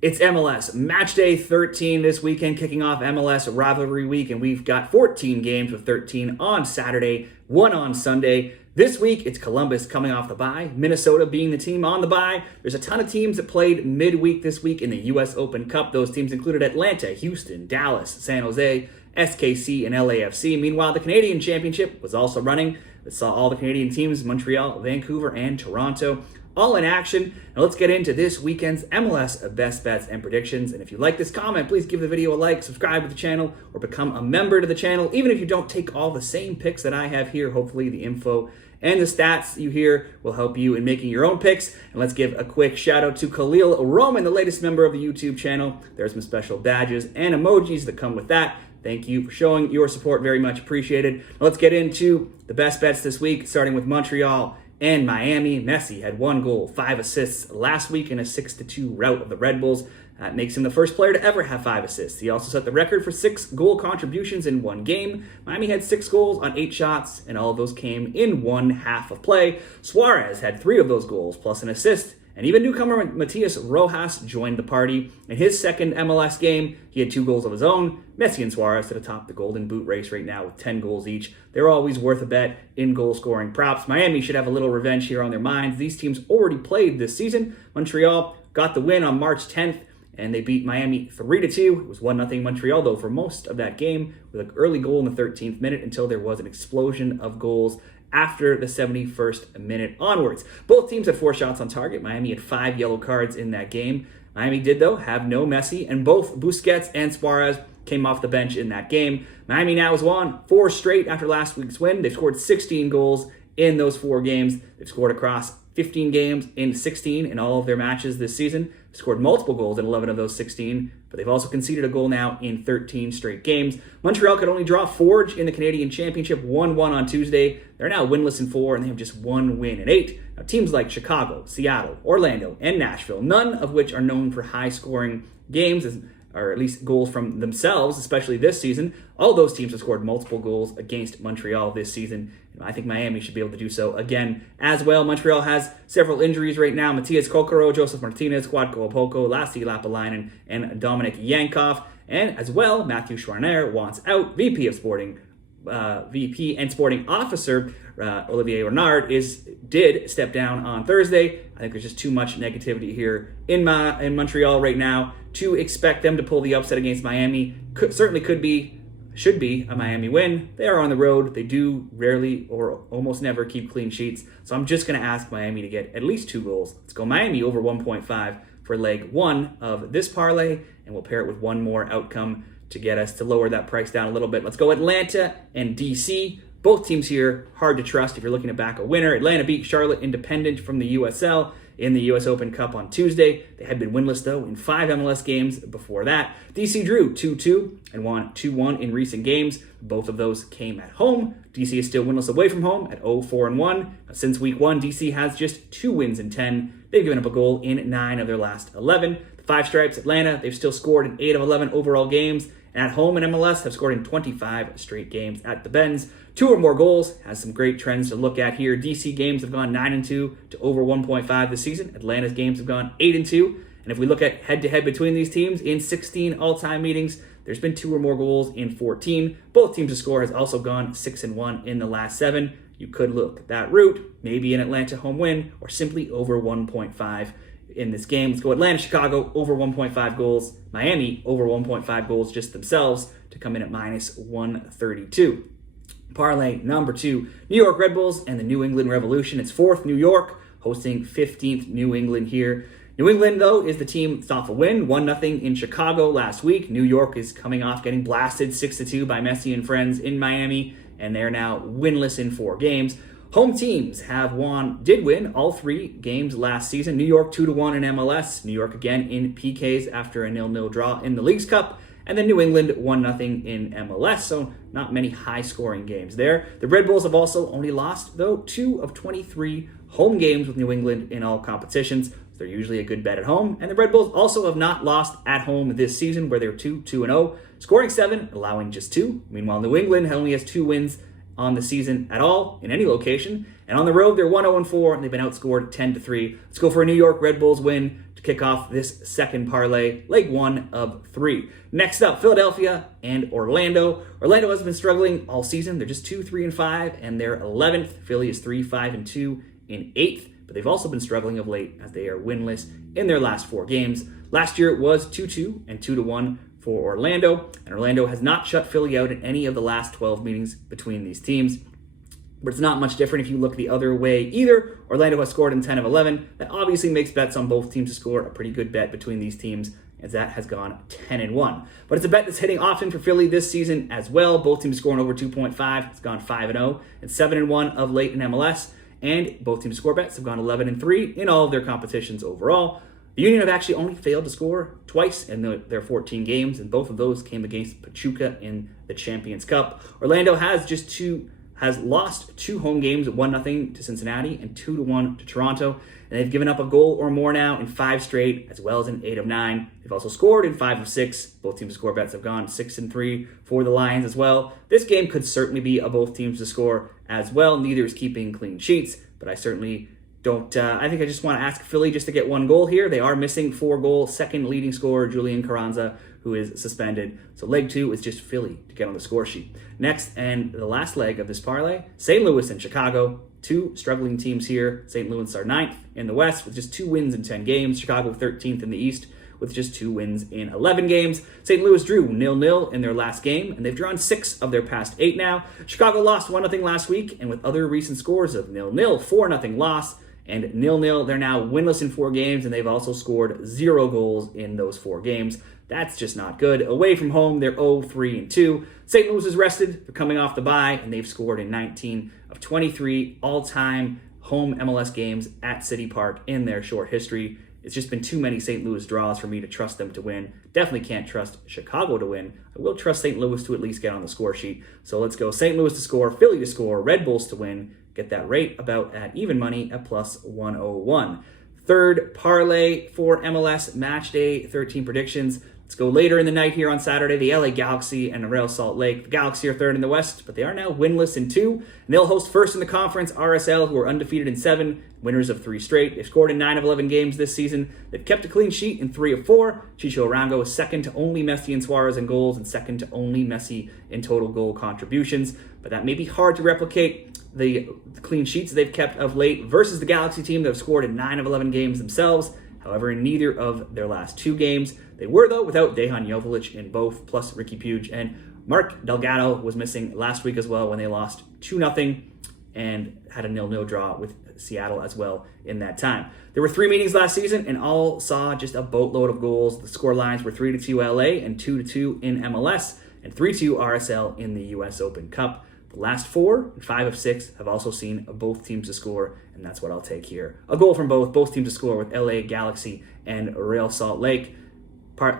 It's MLS Matchday 13 this weekend, kicking off MLS Rivalry week, and we've got 14 games with 13 on Saturday, 1 on Sunday. This week, it's Columbus coming off the bye, Minnesota being the team on the bye. There's a ton of teams that played midweek this week in the U.S. Open Cup. Those teams included Atlanta, Houston, Dallas, San Jose, SKC, and LAFC. Meanwhile, the Canadian Championship was also running. It saw all the Canadian teams, Montreal, Vancouver, and Toronto, all in action. Now let's get into this weekend's MLS Best Bets and predictions. And if you like this comment, please give the video a like, subscribe to the channel, or become a member to the channel. Even if you don't take all the same picks that I have here, hopefully the info and the stats you hear will help you in making your own picks. And let's give a quick shout out to Khalil Roman, the latest member of the YouTube channel. There's some special badges and emojis that come with that. Thank you for showing your support, very much appreciated. Now let's get into the best bets this week, starting with Montreal and Miami. Messi had 1 goal, 5 assists last week in a 6-2 rout of the Red Bulls. That makes him the first player to ever have 5 assists. He also set the record for 6 goal contributions in one game. Miami had 6 goals on 8 shots, and all of those came in one half of play. Suarez had 3 of those goals, plus an assist. And even newcomer Matias Rojas joined the party. In his second MLS game, he had 2 goals of his own. Messi and Suarez sit atop the Golden Boot race right now with 10 goals each. They're always worth a bet in goal-scoring props. Miami should have a little revenge here on their minds. These teams already played this season. Montreal got the win on March 10th, and they beat Miami 3-2. It was 1-0 Montreal, though, for most of that game, with an early goal in the 13th minute until there was an explosion of goals after the 71st minute onwards. Both teams had 4 shots on target. Miami had 5 yellow cards in that game. Miami did, though, have no Messi, and both Busquets and Suarez came off the bench in that game. Miami now has won 4 straight after last week's win. They've scored 16 goals in those 4 games. They've scored across 15 games in 16 in all of their matches this season. They've scored multiple goals in 11 of those 16, but they've also conceded a goal now in 13 straight games. Montreal could only draw Forge in the Canadian Championship 1-1 on Tuesday. They're now winless in 4, and they have just 1 win in 8. Now, teams like Chicago, Seattle, Orlando, and Nashville, none of which are known for high-scoring games, or at least goals from themselves, especially this season. All those teams have scored multiple goals against Montreal this season. I think Miami should be able to do so again as well. Montreal has several injuries right now. Matias Kokoro, Joseph Martinez, Kwadko Opoko, Lassi Lapalainen, and Dominic Yankov. And as well, Matthew Schwarner wants out. VP and Sporting Officer Olivier Renard did step down on Thursday. I think there's just too much negativity here in Montreal right now to expect them to pull the upset against Miami. Should be a Miami win. They are on the road. They do rarely or almost never keep clean sheets. So I'm just going to ask Miami to get at least 2 goals. Let's go Miami over 1.5 for leg 1 of this parlay, and we'll pair it with one more outcome to get us to lower that price down a little bit. Let's go Atlanta and DC. Both teams here, hard to trust if you're looking to back a winner. Atlanta beat Charlotte Independent from the USL in the U.S. Open Cup on Tuesday. They had been winless, though, in 5 MLS games before that. DC drew 2-2 and won 2-1 in recent games. Both of those came at home. DC is still winless away from home at 0-4-1. Since week 1, DC has just 2 wins in 10. They've given up a goal in 9 of their last 11. The Five Stripes, Atlanta, they've still scored in 8 of 11 overall games. And at home in MLS, have scored in 25 straight games at the Benz. 2 or more goals, has some great trends to look at here. DC games have gone 9-2 to over 1.5 this season. Atlanta's games have gone 8-2. And if we look at head-to-head between these teams, in 16 all-time meetings, there's been 2 or more goals in 14. Both teams' score has also gone 6-1 in the last 7. You could look at that route, maybe an Atlanta home win, or simply over 1.5 in this game. Let's go Atlanta, Chicago, over 1.5 goals. Miami, over 1.5 goals just themselves to come in at minus 132. Parlay number 2, New York Red Bulls and the New England Revolution. It's 4th New York hosting 15th New England here. New England, though, is the team that's off a win, 1-0 in Chicago last week. New York is coming off getting blasted 6-2 by Messi and friends in Miami, and they're now winless in 4 games. Home teams did win all 3 games last season. New York 2-1 in MLS. New York again in PKs after a 0-0 draw in the Leagues Cup. And then New England 1-0 in MLS, so not many high-scoring games there. The Red Bulls have also only lost, though, 2 of 23 home games with New England in all competitions. They're usually a good bet at home. And the Red Bulls also have not lost at home this season, where they're 2-0, scoring 7, allowing just 2. Meanwhile, New England only has 2 wins on the season at all in any location. And on the road, they're 1-0-4, and they've been outscored 10-3. Let's go for a New York Red Bulls win to kick off this second parlay, leg 1 of 3. Next up, Philadelphia and Orlando. Orlando has been struggling all season. They're just 2-3-5, and they're 11th. Philly is 3-5-2 in 8th, but they've also been struggling of late as they are winless in their last 4 games. Last year it was 2-2 and 2-1 for Orlando, and Orlando has not shut Philly out in any of the last 12 meetings between these teams. But it's not much different if you look the other way either. Orlando has scored in 10 of 11. That obviously makes bets on both teams to score a pretty good bet between these teams, as that has gone 10-1. But it's a bet that's hitting often for Philly this season as well. Both teams scoring over 2.5. It's gone 5-0 and 7-1 of late in MLS. And both teams' score bets have gone 11-3 in all of their competitions overall. The Union have actually only failed to score twice in their 14 games, and both of those came against Pachuca in the Champions Cup. Orlando has lost 2 home games, 1-0 to Cincinnati and 2-1 to Toronto. And they've given up a goal or more now in 5 straight, as well as in 8 of 9. They've also scored in 5 of 6. Both teams' score bets have gone 6-3 for the Lions as well. This game could certainly be a both teams to score as well. Neither is keeping clean sheets, but I certainly don't. I think I just want to ask Philly just to get 1 goal here. They are missing 4 goals. Second leading scorer, Julian Carranza, who is suspended. So leg 2 is just Philly to get on the score sheet. Next, and the last leg of this parlay, St. Louis and Chicago. 2 struggling teams here. St. Louis are 9th in the West with just 2 wins in 10 games. Chicago 13th in the East with just 2 wins in 11 games. St. Louis drew 0-0 in their last game, and they've drawn 6 of their past 8 now. Chicago lost 1-0 last week, and with other recent scores of 0-0, 4-0 loss, and 0-0, they're now winless in 4 games, and they've also scored 0 goals in those 4 games. That's just not good. Away from home, they're 0-3-2. St. Louis is rested. They're coming off the bye, and they've scored in 19 of 23 all-time home MLS games at City Park in their short history. It's just been too many St. Louis draws for me to trust them to win. Definitely can't trust Chicago to win. I will trust St. Louis to at least get on the score sheet. So let's go St. Louis to score, Philly to score, Red Bulls to win. Get that rate about at even money at plus 101. Third parlay for MLS Matchday 13 predictions. Let's go later in the night here on Saturday. The LA Galaxy and the Real Salt Lake. The Galaxy are 3rd in the West, but they are now winless in 2. And they'll host first in the conference, RSL, who are undefeated in 7, winners of 3 straight. They've scored in 9 of 11 games this season. They've kept a clean sheet in 3 of 4. Chicho Arango is second to only Messi and Suarez in goals and second to only Messi in total goal contributions. But that may be hard to replicate the clean sheets they've kept of late versus the Galaxy team that have scored in 9 of 11 games themselves. However, in neither of their last 2 games. They were, though, without Dejan Joveljic in both, plus Ricky Puig. And Mark Delgado was missing last week as well when they lost 2-0 and had a 0-0 draw with Seattle as well in that time. There were 3 meetings last season, and all saw just a boatload of goals. The score lines were 3-2 LA and 2-2 in MLS and 3-2 RSL in the US Open Cup. The last 4 and 5 of 6 have also seen both teams to score, and that's what I'll take here. A goal from both teams to score with LA Galaxy and Real Salt Lake.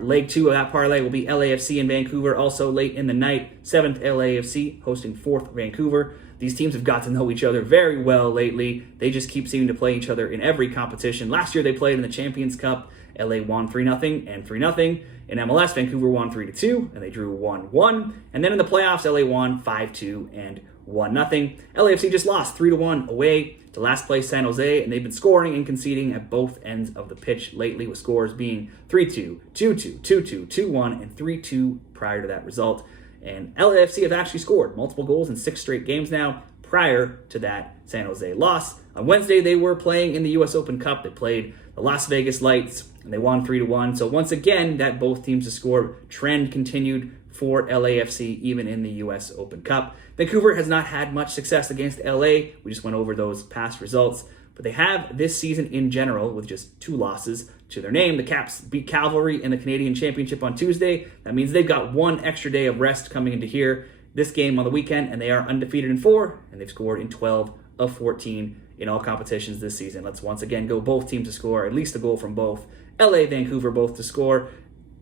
Leg 2 of that parlay will be LAFC in Vancouver, also late in the night. 7th LAFC hosting 4th Vancouver. These teams have got to know each other very well lately. They just keep seeming to play each other in every competition. Last year they played in the Champions Cup. LA won 3-0 and 3-0. In MLS, Vancouver won 3-2, and they drew 1-1. And then in the playoffs, LA won 5-2 and 1-0. LAFC just lost 3-1 away to last place San Jose, and they've been scoring and conceding at both ends of the pitch lately, with scores being 3-2, 2-2, 2-2, 2-1, and 3-2 prior to that result. And LAFC have actually scored multiple goals in 6 straight games now prior to that San Jose loss. On Wednesday, they were playing in the US Open Cup. They played the Las Vegas Lights, and they won 3-1. So once again, that both teams to score trend continued for LAFC, even in the US Open Cup. Vancouver has not had much success against LA. We just went over those past results. But they have this season in general with just 2 losses to their name. The Caps beat Cavalry in the Canadian Championship on Tuesday. That means they've got 1 extra day of rest coming into here this game on the weekend, and they are undefeated in 4, and they've scored in 12 of 14 in all competitions this season. Let's once again go both teams to score, at least a goal from both. LA Vancouver both to score,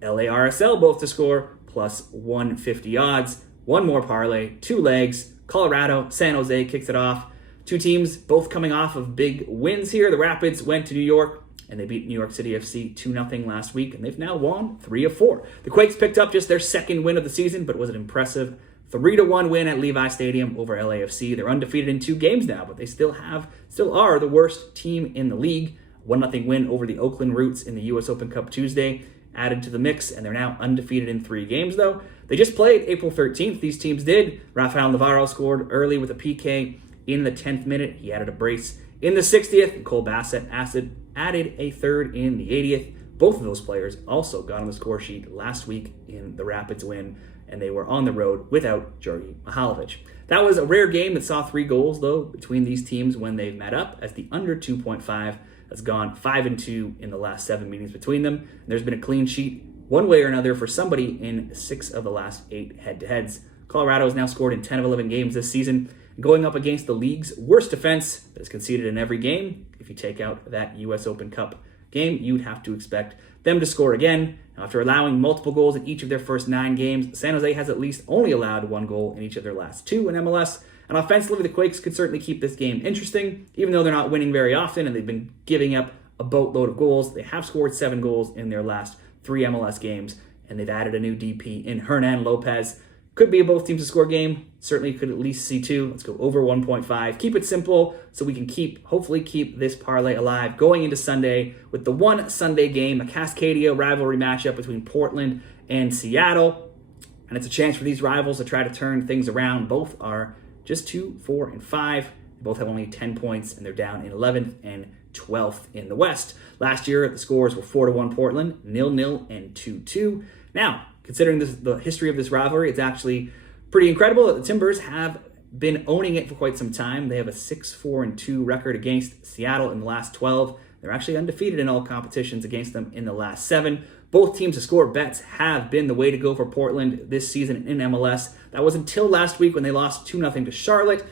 LA RSL both to score, plus 150 odds. 1 more parlay, 2 legs. Colorado, San Jose kicks it off. 2 teams both coming off of big wins here. The Rapids went to New York, and they beat New York City FC 2-0 last week, and they've now won 3 of 4. The Quakes picked up just their 2nd win of the season, but it was an impressive 3-1 win at Levi Stadium over LAFC. They're undefeated in 2 games now, but they still are the worst team in the league. 1-0 win over the Oakland Roots in the US Open Cup Tuesday added to the mix, and they're now undefeated in 3 games, though. They just played April 13th. These teams did. Rafael Navarro scored early with a PK in the 10th minute. He added a brace in the 60th, and Cole Bassett added a third in the 80th. Both of those players also got on the score sheet last week in the Rapids win, and they were on the road without Georgi Mihailovic. That was a rare game that saw 3 goals, though, between these teams when they've met up, as the under 2.5 has gone 5-2 in the last 7 meetings between them. And there's been a clean sheet one way or another for somebody in 6 of the last 8 head-to-heads. Colorado has now scored in 10 of 11 games this season, going up against the league's worst defense that is conceded in every game. If you take out that US Open Cup game, you'd have to expect them to score again. After allowing multiple goals in each of their first 9 games, San Jose has at least only allowed 1 goal in each of their last 2 in MLS. And offensively, the Quakes could certainly keep this game interesting, even though they're not winning very often and they've been giving up a boatload of goals. They have scored 7 goals in their last 3 MLS games, and they've added a new DP in Hernan Lopez. Could be a both teams to score game. Certainly could at least see 2. Let's go over 1.5. Keep it simple so we can hopefully keep this parlay alive going into Sunday with the one Sunday game, a Cascadia rivalry matchup between Portland and Seattle. And it's a chance for these rivals to try to turn things around. Both are just 2, 4, and 5. They both have only 10 points, and they're down in 11th and 12th in the West. Last year, the scores were 4-1 Portland, 0-0, and 2-2. Now, considering the history of this rivalry, it's actually pretty incredible that the Timbers have been owning it for quite some time. They have a 6-4-2 record against Seattle in the last 12. They're actually undefeated in all competitions against them in the last 7. Both teams to score bets have been the way to go for Portland this season in MLS. That was until last week when they lost 2-0 to Charlotte.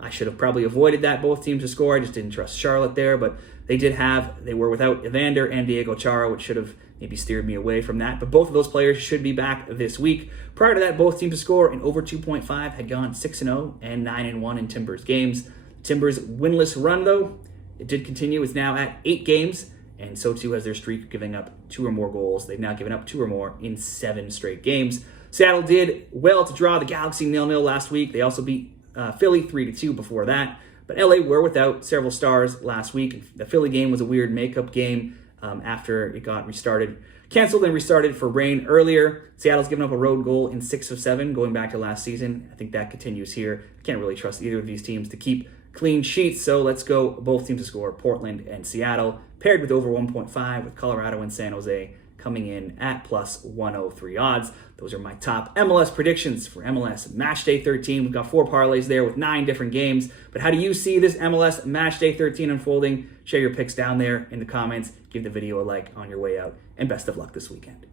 I should have probably avoided that, both teams to score. I just didn't trust Charlotte there, but they were without Evander and Diego Chara, which should have maybe steered me away from that. But both of those players should be back this week. Prior to that, both teams to score in over 2.5 had gone 6-0 and 9-1 in Timbers games. Timbers' winless run, though, it did continue. It's now at 8 games, and so too has their streak of giving up 2 or more goals. They've now given up 2 or more in 7 straight games. Seattle did well to draw the Galaxy 0-0 last week. They also beat Philly 3-2 before that. But LA were without several stars last week. The Philly game was a weird makeup game after it got canceled and restarted for rain earlier. Seattle's given up a road goal in 6 of 7 going back to last season. I think that continues here. I can't really trust either of these teams to keep clean sheets, so let's go both teams to score, Portland and Seattle, paired with over 1.5 with Colorado and San Jose coming in at plus 103 odds. Those are my top MLS predictions for MLS Matchday 13. We've got 4 parlays there with 9 different games. But how do you see this MLS Matchday 13 unfolding? Share your picks down there in the comments. Give the video a like on your way out. And best of luck this weekend.